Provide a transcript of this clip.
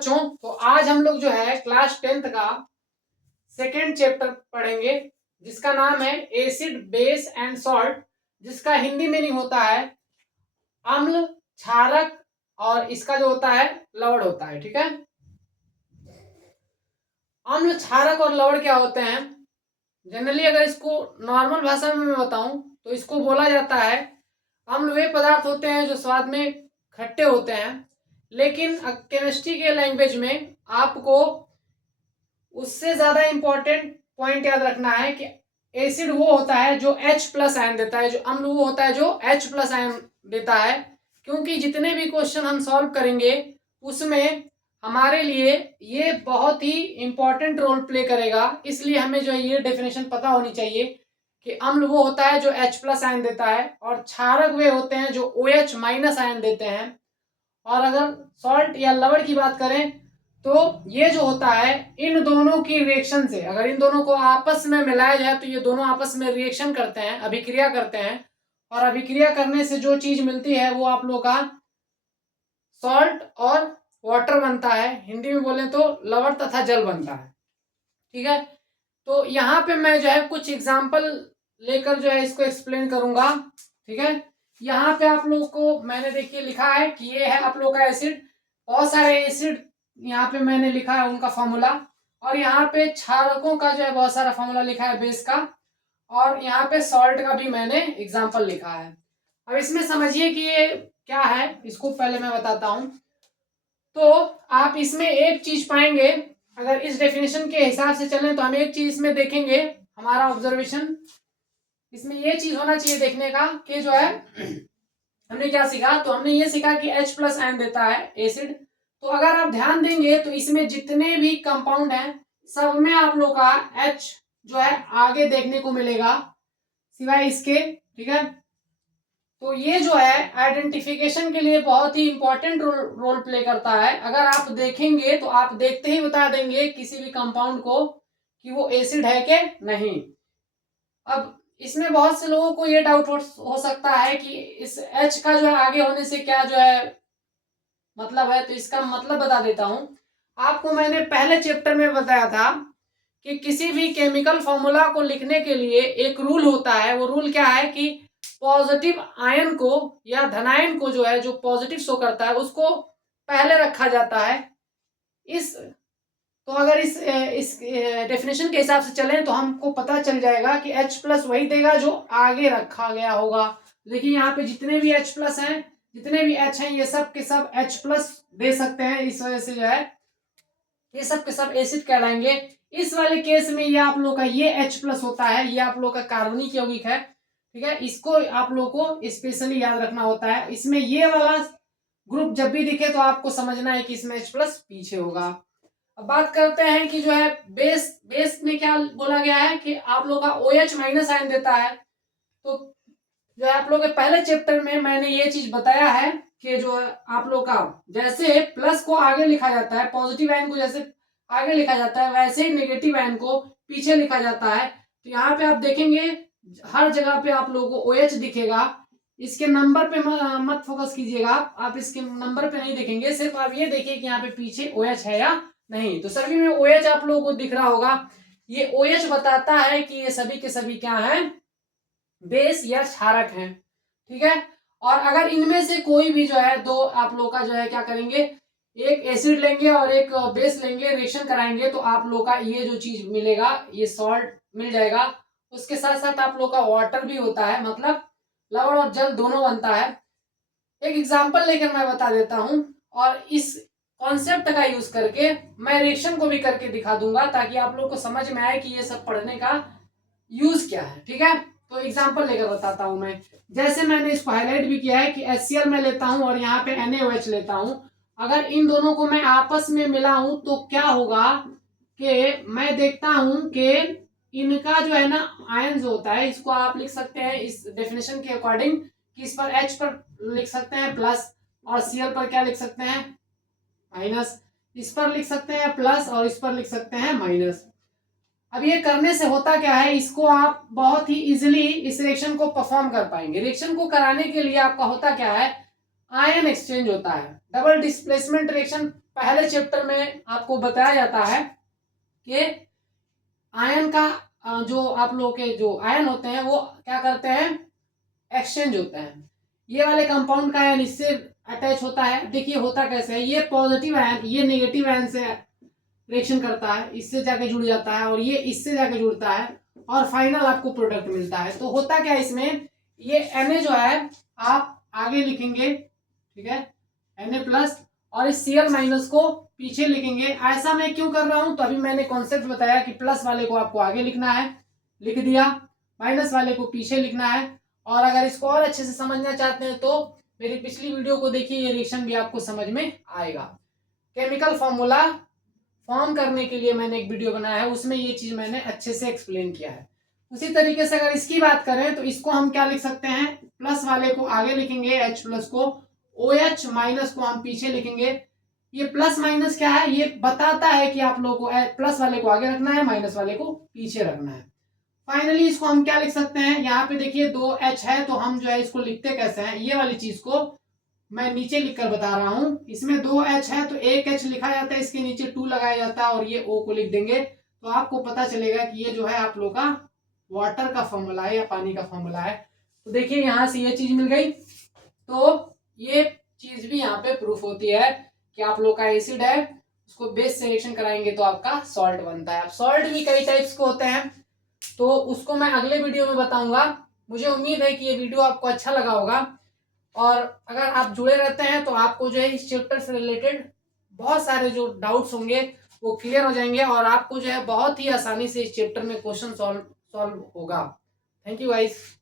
बच्चों, तो आज हम लोग जो है क्लास 10th का सेकेंड चैप्टर पढ़ेंगे जिसका नाम है एसिड बेस एंड सॉल्ट, जिसका हिंदी मीनिंग होता है अम्ल, क्षारक और इसका जो होता है लवण होता है। ठीक है, अम्ल, क्षारक और लवण क्या होते हैं? जनरली अगर इसको नॉर्मल भाषा में मैं बताऊं तो इसको बोला जाता है अम्ल वे पदार्थ होते हैं जो स्वाद में खट्टे होते हैं, लेकिन केमिस्ट्री के लैंग्वेज में आपको उससे ज्यादा इंपॉर्टेंट पॉइंट याद रखना है कि एसिड वो होता है जो H+ आयन देता है, जो अम्ल वो होता है जो H+ आयन देता है। क्योंकि जितने भी क्वेश्चन हम सॉल्व करेंगे उसमें हमारे लिए ये बहुत ही इंपॉर्टेंट रोल प्ले करेगा, इसलिए हमें जो है ये डेफिनेशन पता होनी चाहिए कि अम्ल वो होता है जो H+ आयन देता है और क्षारक वे होते हैं जो OH- आयन देते हैं। और अगर सॉल्ट या लवण की बात करें तो ये जो होता है इन दोनों की रिएक्शन से, अगर इन दोनों को आपस में मिलाया जाए तो ये दोनों आपस में रिएक्शन करते हैं, अभिक्रिया करते हैं, और अभिक्रिया करने से जो चीज मिलती है वो आप लोग का सॉल्ट और वाटर बनता है। हिंदी में बोले तो लवण तथा जल बनता है। ठीक है, तो यहाँ पे मैं जो है कुछ एग्जाम्पल लेकर जो है इसको एक्सप्लेन करूंगा। ठीक है, यहाँ पे आप लोग को मैंने देखिए लिखा है कि ये है आप लोग का एसिड, बहुत सारे एसिड यहाँ पे मैंने लिखा है उनका फॉर्मूला, और यहाँ पे क्षारकों का जो है बहुत सारा फॉर्मूला लिखा है बेस का, और यहाँ पे सॉल्ट का भी मैंने एग्जाम्पल लिखा है। अब इसमें समझिए कि ये क्या है, इसको पहले मैं बताता हूँ। तो आप इसमें एक चीज पाएंगे, अगर इस डेफिनेशन के हिसाब से चलें तो हम एक चीज इसमें देखेंगे, हमारा ऑब्जर्वेशन इसमें ये चीज होना चाहिए देखने का कि जो है हमने क्या सीखा, तो हमने ये सीखा कि H+ आयन देता है एसिड। तो अगर आप ध्यान देंगे तो इसमें जितने भी कंपाउंड हैं सब में आप लोग का H जो है आगे देखने को मिलेगा सिवाय इसके। ठीक है, तो ये जो है आइडेंटिफिकेशन के लिए बहुत ही इंपॉर्टेंट रोल प्ले करता है। अगर आप देखेंगे तो आप देखते ही बता देंगे किसी भी कंपाउंड को कि वो एसिड है कि नहीं। अब इसमें बहुत से लोगों को ये डाउट हो सकता है कि इस H का जो है आगे होने से क्या जो है मतलब है, तो इसका मतलब बता देता हूं आपको। मैंने पहले चैप्टर में बताया था कि किसी भी केमिकल फॉर्मूला को लिखने के लिए एक रूल होता है। वो रूल क्या है कि पॉजिटिव आयन को या धनायन को जो है जो पॉजिटिव शो करता है उसको पहले रखा जाता है। इस तो अगर इस डेफिनेशन के हिसाब से चलें तो हमको पता चल जाएगा कि H+ वही देगा जो आगे रखा गया होगा। देखिए यहाँ पे जितने भी H+ हैं, जितने भी H हैं, ये सब के सब H+ दे सकते हैं। इस वजह से जो है ये सब के सब एसिड कहलाएंगे। इस वाले केस में ये आप लोग का ये H+ होता है, ये आप लोग का कार्बनिक यौगिक है। ठीक है, इसको आप लोग को स्पेशली याद रखना होता है। इसमें ये वाला ग्रुप जब भी दिखे तो आपको समझना है कि इसमें H+ पीछे होगा। अब बात करते हैं कि जो है बेस में क्या बोला गया है कि आप लोग का OH- आयन देता है। तो जो है आप लोग के पहले चैप्टर में मैंने ये चीज बताया है कि जो आप लोग का जैसे प्लस को आगे लिखा जाता है, पॉजिटिव आयन को जैसे आगे लिखा जाता है, वैसे ही नेगेटिव आयन को पीछे लिखा जाता है। तो यहाँ पे आप देखेंगे हर जगह पे आप लोगों को OH दिखेगा। इसके नंबर पे मत फोकस कीजिएगा, आप इसके नंबर पे नहीं देखेंगे, सिर्फ आप ये देखिए कि यहाँ पे पीछे OH है या नहीं। तो सभी में OH आप लोगों को दिख रहा होगा। ये OH बताता है कि ये सभी के सभी क्या है, बेस या क्षारक हैं। ठीक है, और अगर इनमें से कोई भी जो है दो आप लोग का जो है क्या करेंगे, एक एसिड लेंगे और एक बेस लेंगे, रिएक्शन कराएंगे, तो आप लोग का ये जो चीज मिलेगा ये सॉल्ट मिल जाएगा। उसके साथ साथ आप लोग का वाटर भी होता है, मतलब लवण और जल दोनों बनता है। एक एग्जाम्पल लेकर मैं बता देता हूं, और इस कॉन्सेप्ट का यूज करके मैं रिएक्शन को भी करके दिखा दूंगा ताकि आप लोग को समझ में आए कि ये सब पढ़ने का यूज क्या है। ठीक है, तो एग्जांपल लेकर बताता हूं मैं। जैसे मैंने इसको हाईलाइट भी किया है कि HCl में लेता हूं और यहाँ पे NaOH लेता हूं। अगर इन दोनों को मैं आपस में मिलाऊं तो क्या होगा कि मैं देखता हूं कि इनका जो है ना आयन जो होता है, इसको आप लिख सकते हैं इस डेफिनेशन के अकॉर्डिंग कि इस पर H पर लिख सकते हैं प्लस, और Cl पर क्या लिख सकते हैं माइनस। इस पर लिख सकते हैं प्लस और इस पर लिख सकते हैं माइनस। अब ये करने से होता क्या है, इसको आप बहुत ही इजीली इस रिएक्शन को परफॉर्म कर पाएंगे। रिएक्शन को कराने के लिए आपका होता क्या है, आयन एक्सचेंज होता है, डबल डिस्प्लेसमेंट रिएक्शन पहले चैप्टर में आपको बताया जाता है कि आयन का जो आप लोगों के जो आयन होते हैं वो क्या करते हैं, एक्सचेंज होते हैं। ये वाले कंपाउंड का आयन इससे अटैच होता है। देखिए होता कैसे है, ये पॉजिटिव आयन ये नेगेटिव आयन से रिएक्शन करता है, इससे जाके जुड़ जाता है, और ये इससे जाके जुड़ता है, और फाइनल आपको प्रोडक्ट मिलता है। तो होता क्या है इसमें, ये Na जो है आप आगे लिखेंगे, ठीक है, Na+, और इस Cl- को पीछे लिखेंगे। ऐसा मैं क्यों कर रहा हूं, तो अभी मैंने कॉन्सेप्ट बताया कि प्लस वाले को आपको आगे लिखना है, लिख दिया, माइनस वाले को पीछे लिखना है। और अगर इसको और अच्छे से समझना चाहते हैं तो मेरी पिछली वीडियो को देखिए, ये रिएक्शन भी आपको समझ में आएगा। केमिकल फॉर्मूला फॉर्म करने के लिए मैंने एक वीडियो बनाया है, उसमें ये चीज मैंने अच्छे से एक्सप्लेन किया है। उसी तरीके से अगर इसकी बात करें तो इसको हम क्या लिख सकते हैं, प्लस वाले को आगे लिखेंगे H+ को, OH- को हम पीछे लिखेंगे। ये प्लस माइनस क्या है, ये बताता है कि आप लोगों को प्लस वाले को आगे रखना है, माइनस वाले को पीछे रखना है। फाइनली इसको हम क्या लिख सकते हैं, यहाँ पे देखिए 2H है, तो हम जो है इसको लिखते कैसे हैं, ये वाली चीज को मैं नीचे लिखकर बता रहा हूं। इसमें 2H है तो एक H लिखा जाता है, इसके नीचे 2 लगाया जाता है, और ये O को लिख देंगे, तो आपको पता चलेगा कि ये जो है आप लोग का वाटर का फॉर्मूला है या पानी का फॉर्मूला है। तो देखिए यहां से ये चीज मिल गई, तो ये चीज भी यहाँ पे प्रूफ होती है कि आप लोग का एसिड है, उसको बेस से रिएक्शन कराएंगे तो आपका सॉल्ट बनता है। अब सॉल्ट भी कई टाइप्स के होते हैं, तो उसको मैं अगले वीडियो में बताऊंगा। मुझे उम्मीद है कि ये वीडियो आपको अच्छा लगा होगा, और अगर आप जुड़े रहते हैं तो आपको जो है इस चैप्टर से रिलेटेड बहुत सारे जो डाउट्स होंगे वो क्लियर हो जाएंगे, और आपको जो है बहुत ही आसानी से इस चैप्टर में क्वेश्चन सॉल्व होगा। Thank you guys.